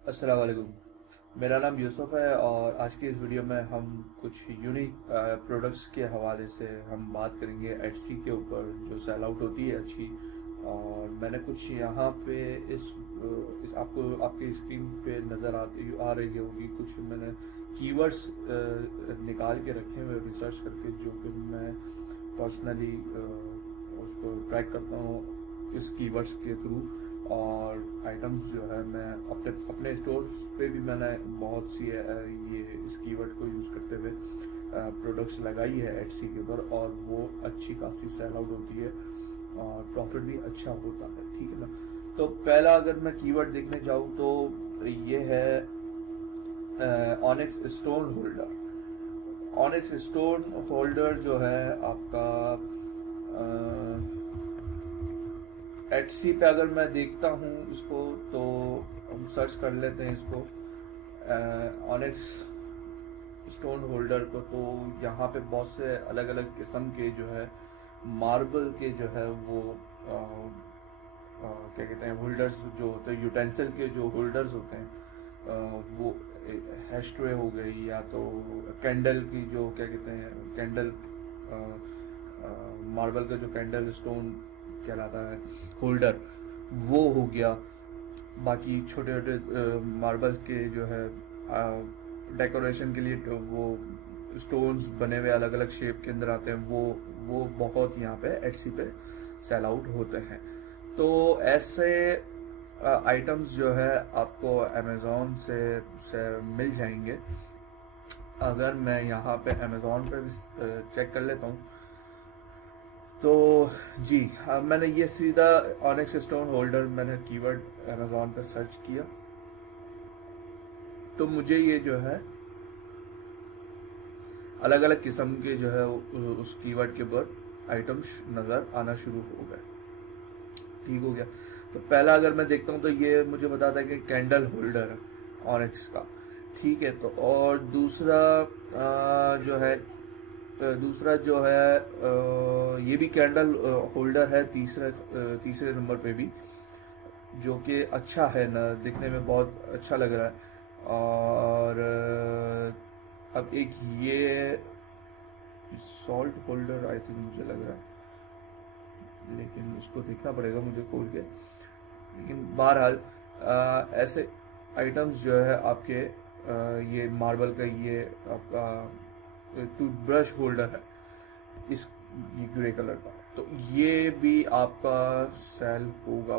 अस्सलाम वालेकुम। मेरा नाम यूसुफ है और आज की इस वीडियो में हम कुछ यूनिक प्रोडक्ट्स के हवाले से हम बात करेंगे एट्सी के ऊपर जो सेल आउट होती है अच्छी। और मैंने कुछ यहाँ पे इस आपको आपके स्क्रीन पे नज़र आ रही होगी, कुछ मैंने कीवर्ड्स निकाल के रखे हुए रिसर्च करके, जो कि मैं पर्सनली उसको ट्रैक करता हूँ इस कीवर्ड्स के थ्रू। और आइटम्स जो है मैं अपने अपने स्टोर्स पे भी मैंने बहुत सी ये इस कीवर्ड को यूज़ करते हुए प्रोडक्ट्स लगाई है एटसी के ऊपर, और वो अच्छी खासी सेल आउट होती है और प्रॉफिट भी अच्छा होता है। ठीक है ना। तो पहला अगर मैं कीवर्ड देखने जाऊँ तो ये है onyx stone holder. Onyx stone holder जो है आपका एटसी पे अगर मैं देखता हूँ इसको, तो हम सर्च कर लेते हैं इसको ऑनिक्स स्टोन होल्डर को। तो यहाँ पे बहुत से अलग अलग किस्म के जो है मार्बल के जो है वो क्या कहते हैं होल्डर्स जो होते हैं, यूटेंसिल के जो होल्डर्स होते हैं, वो हैश ट्रे हो गई, या तो कैंडल की जो क्या कहते हैं कैंडल मार्बल का जो कैंडल स्टोन कहलाता है होल्डर, वो हो गया। बाकी छोटे छोटे मार्बल के जो है डेकोरेशन के लिए तो वो स्टोन्स बने हुए अलग अलग शेप के अंदर आते हैं, वो बहुत यहाँ पे एटसी पे सेल आउट होते हैं। तो ऐसे आइटम्स जो है आपको अमेज़ॉन से मिल जाएंगे। अगर मैं यहाँ पे अमेज़ॉन पे भी चेक कर लेता हूँ तो जी हाँ, मैंने ये सीधा ऑनिक्स स्टोन होल्डर मैंने कीवर्ड अमेज़ॉन पे सर्च किया, तो मुझे ये जो है अलग अलग किस्म के जो है उस कीवर्ड के ऊपर आइटम्स नज़र आना शुरू हो गए। ठीक हो गया। तो पहला अगर मैं देखता हूँ तो ये मुझे बताता है कि कैंडल होल्डर है ऑनिक्स का। ठीक है। तो और दूसरा जो है ये भी कैंडल होल्डर है, तीसरे नंबर पे भी, जो कि अच्छा है ना, दिखने में बहुत अच्छा लग रहा है। और अब एक ये सॉल्ट होल्डर आई थिंक मुझे लग रहा है, लेकिन इसको देखना पड़ेगा मुझे खोल के। लेकिन बहरहाल ऐसे आइटम्स जो है आपके ये मार्बल का ये आपका टूथब्रश होल्डर है, इस ये ग्रे कलर का, तो ये भी आपका सेल होगा।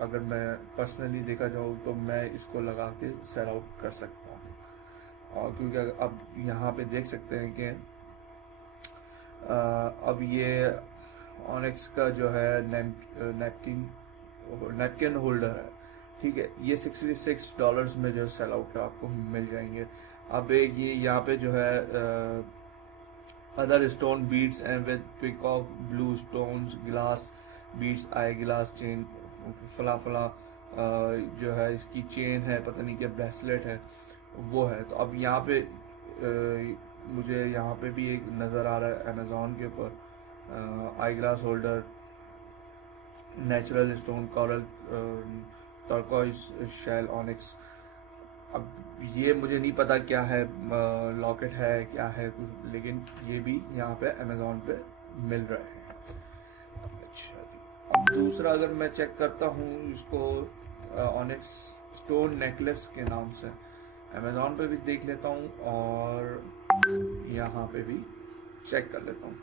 अगर मैं पर्सनली देखा जाऊँ तो मैं इसको लगा के सेल आउट कर सकता हूँ। और क्योंकि अब यहाँ पे देख सकते हैं कि अब ये ऑनिक्स का जो है नैपकिन होल्डर है। ठीक है। ये $66 में जो सेल आउट है आपको मिल जाएंगे। अब एक ये यहाँ पे जो है other stone beads and with peacock blue stones glass beads I glass chain फला फला जो है इसकी चेन है, पता नहीं क्या ब्रेसलेट है, वो है। तो अब यहाँ पे मुझे यहाँ पे भी एक नज़र आ रहा है अमेज़ॉन के ऊपर eye glass holder natural stone coral turquoise shell onyx. अब ये मुझे नहीं पता क्या है, लॉकेट है क्या है कुछ, लेकिन ये भी यहाँ पे अमेज़ॉन पे मिल रहे हैं। अच्छा जी। अब दूसरा अगर मैं चेक करता हूँ इसको ऑनिक्स स्टोन नेकलेस के नाम से अमेज़ॉन पे भी देख लेता हूँ और यहाँ पे भी चेक कर लेता हूँ।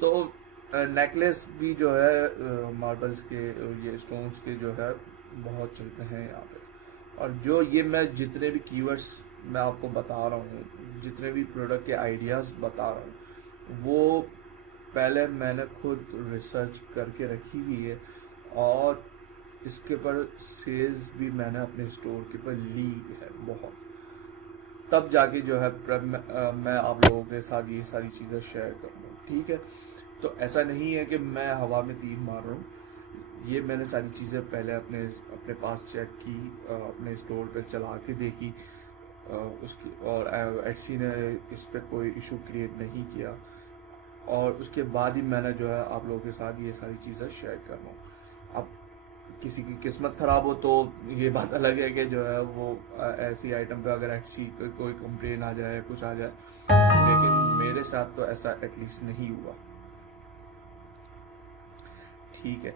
तो नेकलेस भी जो है मार्बल्स के ये स्टोन्स के जो है बहुत चलते हैं यहाँ पे। और जो ये मैं जितने भी कीवर्ड्स मैं आपको बता रहा हूँ, जितने भी प्रोडक्ट के आइडियाज़ बता रहा हूँ, वो पहले मैंने खुद रिसर्च करके रखी हुई है, और इसके ऊपर सेल्स भी मैंने अपने स्टोर के ऊपर ली है बहुत, तब जाके जो है मैं आप लोगों के साथ ये सारी चीज़ें शेयर करूँगा। ठीक है। तो ऐसा नहीं है कि मैं हवा में तीर मार रहा हूँ, ये मैंने सारी चीज़ें पहले अपने अपने पास चेक की, अपने स्टोर पे चला के देखी, उसकी, और एटसी ने इस पर कोई इशू क्रिएट नहीं किया, और उसके बाद ही मैंने जो है आप लोगों के साथ ये सारी चीज़ें शेयर कर रहा हूँ। अब किसी की किस्मत ख़राब हो तो ये बात अलग है कि जो है वो ऐसी आइटम पे अगर ऐसी कोई कंप्लेन आ जाए, कुछ आ जाए, लेकिन मेरे साथ तो ऐसा एटलीस्ट नहीं हुआ। ठीक है।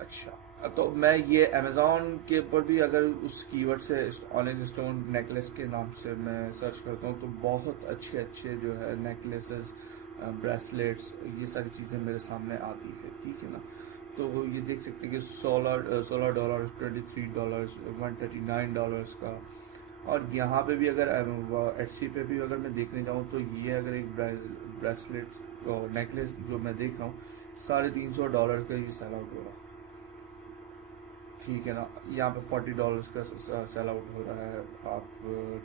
अच्छा, तो मैं ये अमेज़ॉन के ऊपर भी अगर उस कीवर्ड से ऑनिक्स स्टोन नेकलेस के नाम से मैं सर्च करता हूँ तो बहुत अच्छे अच्छे जो है नेकलेसेस, ब्रेसलेट्स, ये सारी चीज़ें मेरे सामने आती है। ठीक है ना। तो ये देख सकते हैं कि $16, $23, $139 का। और यहाँ पे भी अगर एटसी पे भी अगर मैं देखने जाऊँ तो ये अगर एक ब्रेसलेट और नेकलेस जो मैं देख रहा हूँ $350 का ये सेल आउट हो रहा है। ठीक है ना। यहाँ पे $40 का सेल आउट हो रहा है, आप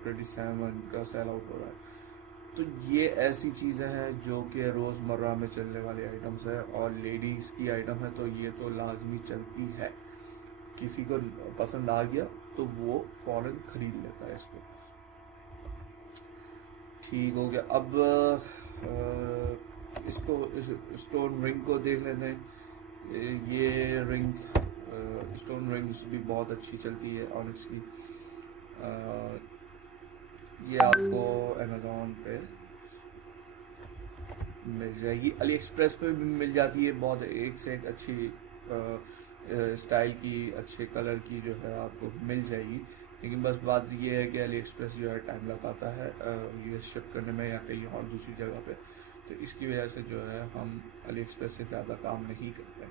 27 का सेल आउट हो रहा है। तो ये ऐसी चीज़ें हैं जो कि रोज़मर्रा में चलने वाली आइटम्स है, और लेडीज़ की आइटम है तो ये तो लाजमी चलती है। किसी को पसंद आ गया तो वो फ़ौरन ख़रीद लेता है इसको। ठीक हो गया। अब इसको इस स्टोन रिंग को देख लेते हैं। ये रिंग स्टोन रिंग्स भी बहुत अच्छी चलती है ऑनिक्स की। ये आपको अमेज़ॉन पे मिल जाएगी, अली एक्सप्रेस पे भी मिल जाती है। बहुत एक से एक अच्छी स्टाइल की, अच्छे कलर की जो है आपको मिल जाएगी। लेकिन बस बात ये है कि अली एक्सप्रेस जो है टाइम लगाता है यूएस शिप करने में या कहीं और दूसरी जगह पे, तो इसकी वजह से जो है हम अली एक्सप्रेस से ज़्यादा काम नहीं करते।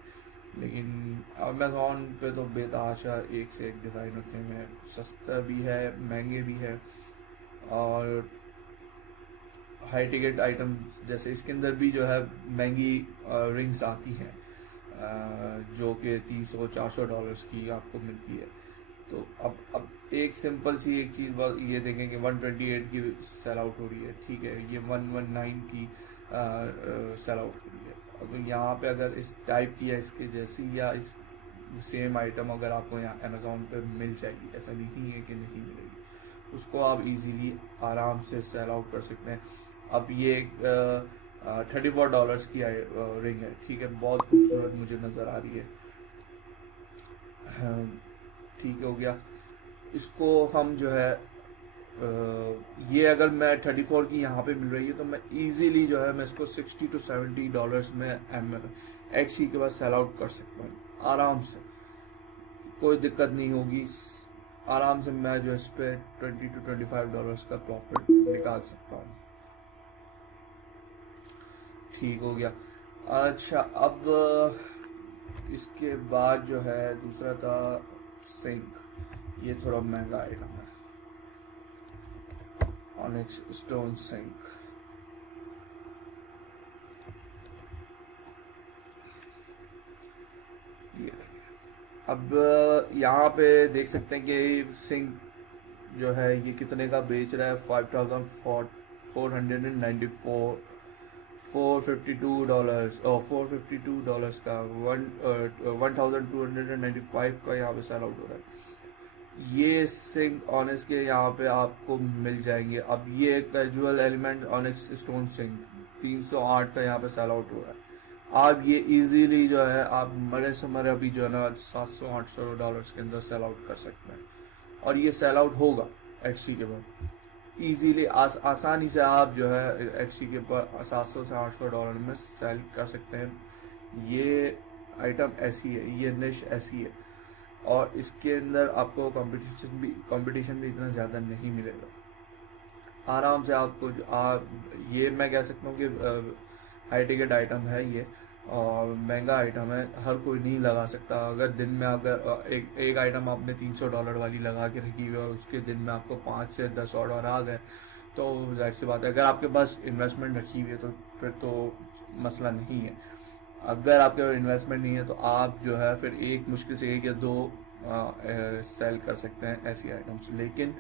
लेकिन अमेज़ॉन पे तो बेतहाशा एक से एक डिज़ाइन रखे हुए हैं, सस्ता भी है, महंगे भी है, और हाई टिकट आइटम जैसे इसके अंदर भी जो है महंगी रिंग्स आती हैं जो कि $300-400 की आपको मिलती है। तो अब एक सिंपल सी एक चीज़ ये देखें कि 128 की सेल आउट हो रही है। ठीक है, ये 119 की सेल आउट हो रही है। तो यहाँ पे अगर इस टाइप की या इसके जैसी या इस सेम आइटम अगर आपको यहाँ अमेज़ॉन पे मिल जाएगी, ऐसा नहीं है कि नहीं मिलेगी, उसको आप इजीली आराम से सेल आउट कर सकते हैं। अब ये $34 की रिंग है। ठीक है, बहुत खूबसूरत मुझे नज़र आ रही है। ठीक हो गया। इसको हम जो है ये अगर मैं 34 की यहाँ पे मिल रही है तो मैं इजीली जो है मैं इसको $60 to $70 में एक्सी के बाद सेल आउट कर सकता हूँ आराम से, कोई दिक्कत नहीं होगी। आराम से मैं जो इस पे $20 to $25 का प्रॉफिट निकाल सकता हूँ। ठीक हो गया। अच्छा, अब इसके बाद जो है दूसरा था सिंक। ये थोड़ा महंगा आइटम है, ऑनिक्स स्टोन सिंक। ये अब यहाँ पे देख सकते हैं कि सिंक जो है ये कितने का बेच रहा है। 5494 $452 और $452 का 1295 का यहाँ पे सेल आउट हो रहा है। ये सिंक ऑनिक्स के यहाँ पे आपको मिल जाएंगे। अब ये casual element onyx stone sink 308 का यहाँ पे सेल आउट हो रहा है। आप ये इजीली जो है आप मरे से मरे अभी जो है ना $700-800 के अंदर सेल आउट कर सकते हैं, और ये सेल आउट होगा एक्सी के बाद इजीली। आसानी से आप जो है एक्सी के पर $700 से $800 में सेल कर सकते हैं। ये आइटम ऐसी है, ये निश ऐसी है, और इसके अंदर आपको कंपटीशन भी इतना ज़्यादा नहीं मिलेगा। आराम से आपको ये मैं कह सकता हूँ कि हाई टिकट आइटम है ये, और महंगा आइटम है, हर कोई नहीं लगा सकता। अगर दिन में अगर एक आइटम आपने $300 वाली लगा के रखी हुई है और उसके दिन में आपको 5 से 10 ऑर्डर आ गए तो जाहिर सी बात है, अगर आपके पास इन्वेस्टमेंट रखी हुई है तो फिर तो मसला नहीं है। अगर आपके पास इन्वेस्टमेंट नहीं है तो आप जो है फिर एक मुश्किल से 1 या 2 सेल कर सकते हैं ऐसी आइटम्स। लेकिन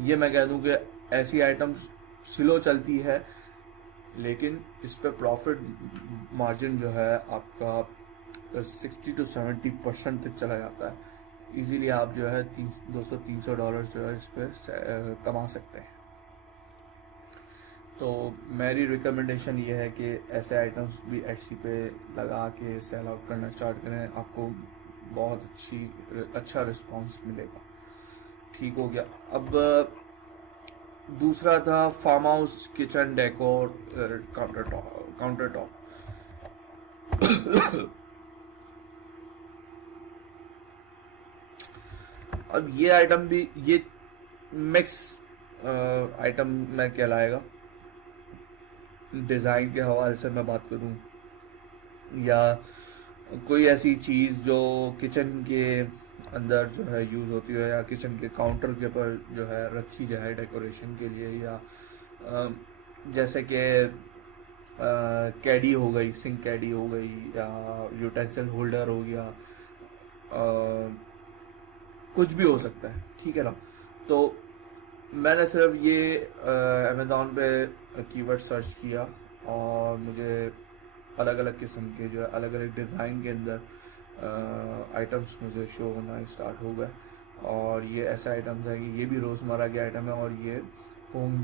ये मैं कह दूं कि ऐसी आइटम्स स्लो चलती है, लेकिन इस पर प्रॉफिट मार्जिन जो है आपका 60 to 70% तक चला जाता है। इजीली आप जो है $200-300 जो है इस पर कमा सकते हैं। तो मेरी रिकमेंडेशन ये है कि ऐसे आइटम्स भी एक्सी पे लगा के सेल आउट करना स्टार्ट करें। आपको बहुत अच्छा रिस्पांस मिलेगा। ठीक हो गया। अब दूसरा था farm house kitchen decor counter top. अब ये आइटम भी ये मिक्स आइटम में कहलाएगा। डिज़ाइन के हवाले से मैं बात करूं या कोई ऐसी चीज़ जो किचन के अंदर जो है यूज़ होती है या किचन के काउंटर के ऊपर जो है रखी जाए डेकोरेशन के लिए, या जैसे कि कैडी हो गई, सिंक कैडी हो गई, या यूटेंसिल होल्डर हो गया, कुछ भी हो सकता है। ठीक है ना। तो मैंने सिर्फ ये अमेज़ॉन पे कीवर्ड सर्च किया और मुझे अलग अलग किस्म के जो है अलग अलग डिज़ाइन के अंदर आइटम्स मुझे शो होना स्टार्ट हो गए। और ये ऐसे आइटम्स हैं कि ये भी रोज़मर्रा के आइटम है और ये होम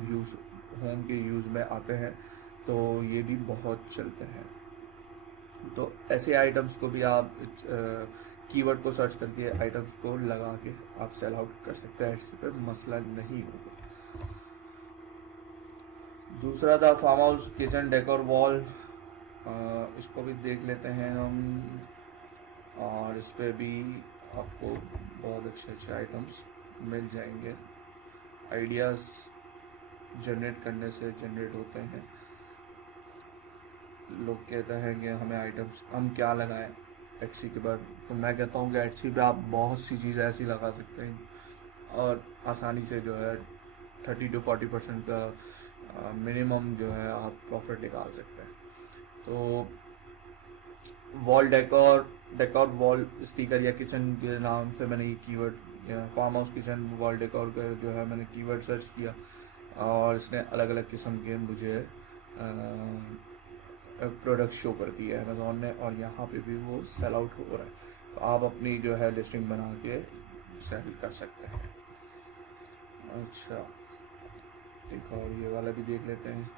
के यूज़ में आते हैं, तो ये भी बहुत चलते हैं। तो ऐसे आइटम्स को भी आप कीवर्ड को सर्च करके आइटम्स को लगा के आप सेल आउट कर सकते हैं, इस पर मसला नहीं होगा। दूसरा था farm house kitchen decor wall. इसको भी देख लेते हैं हम, और इस पर भी आपको बहुत अच्छे आइटम्स मिल जाएंगे। आइडियाज़ जनरेट करने से जनरेट होते हैं। लोग कहते हैं कि हमें आइटम्स हम क्या लगाएं एटसी के बाद, तो मैं कहता हूँ कि एटसी पे आप बहुत सी चीज़ें ऐसी लगा सकते हैं और आसानी से जो है 30 to 40% का मिनिमम जो है आप प्रॉफिट निकाल सकते हैं। तो वॉल डेकोर वॉल स्टिकर या किचन के नाम से मैंने ये keyword farm house kitchen wall decor का जो है मैंने कीवर्ड सर्च किया और इसने अलग अलग किस्म के मुझे प्रोडक्ट शो कर दिए अमेज़ॉन ने, और यहाँ पे भी वो सेल आउट हो रहा है। तो आप अपनी जो है लिस्टिंग बना के सेल कर सकते हैं। अच्छा, एक और ये वाला भी देख लेते हैं।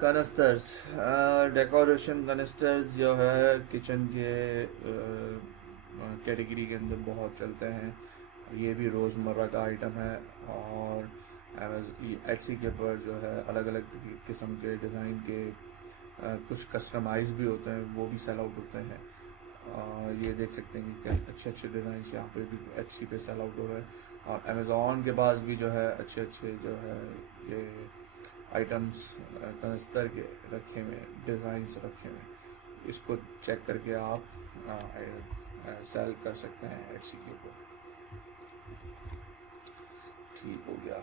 कनस्टर्स, डेकोरेशन कनस्टर्स जो है किचन के कैटेगरी के अंदर बहुत चलते हैं। ये भी रोज़मर्रा का आइटम है और एटसी के ऊपर जो है अलग अलग किस्म के डिज़ाइन के कुछ कस्टमाइज भी होते हैं, वो भी सेल आउट होते हैं। ये देख सकते हैं कि अच्छे अच्छे डिज़ाइन यहाँ पे भी एटसी पे सेल आउट हो रहे हैं। और अमेज़ॉन के पास भी जो है अच्छे जो है ये आइटम्स कनस्तर के रखे हुए, डिज़ाइंस रखे हुए, इसको चेक करके आप सेल कर सकते हैं एटसी के ऊपर। ठीक हो गया।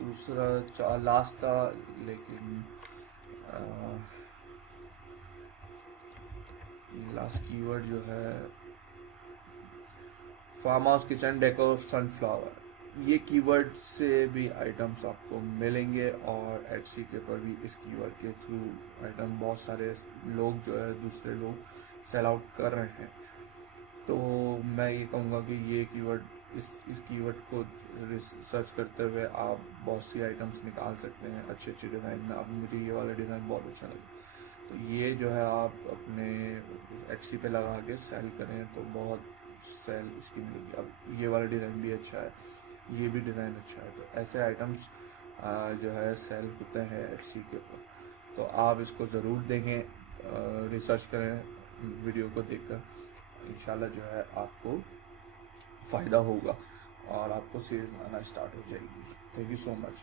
दूसरा लास्ट था, लेकिन लास्ट कीवर्ड जो है farm house kitchen decor sunflower. ये कीवर्ड से भी आइटम्स आपको मिलेंगे और एटसी के ऊपर भी इस कीवर्ड के थ्रू आइटम बहुत सारे लोग जो है दूसरे लोग सेल आउट कर रहे हैं। तो मैं ये कहूँगा कि ये कीवर्ड इस कीवर्ड को सर्च करते हुए आप बहुत सी आइटम्स निकाल सकते हैं अच्छे डिज़ाइन में। अब मुझे ये वाला डिज़ाइन बहुत अच्छा लगा, तो ये जो है आप अपने एटसी पे लगा के सेल करें तो बहुत सेल इसकी मिलेगी। अब ये वाला डिज़ाइन भी अच्छा है, ये भी डिज़ाइन अच्छा है, तो ऐसे आइटम्स जो है सेल होते हैं एटसी के ऊपर। तो आप इसको ज़रूर देखें, रिसर्च करें वीडियो को देखकर, इंशाल्लाह जो है आपको फ़ायदा होगा और आपको सेल्स आना स्टार्ट हो जाएगी। Thank you so much.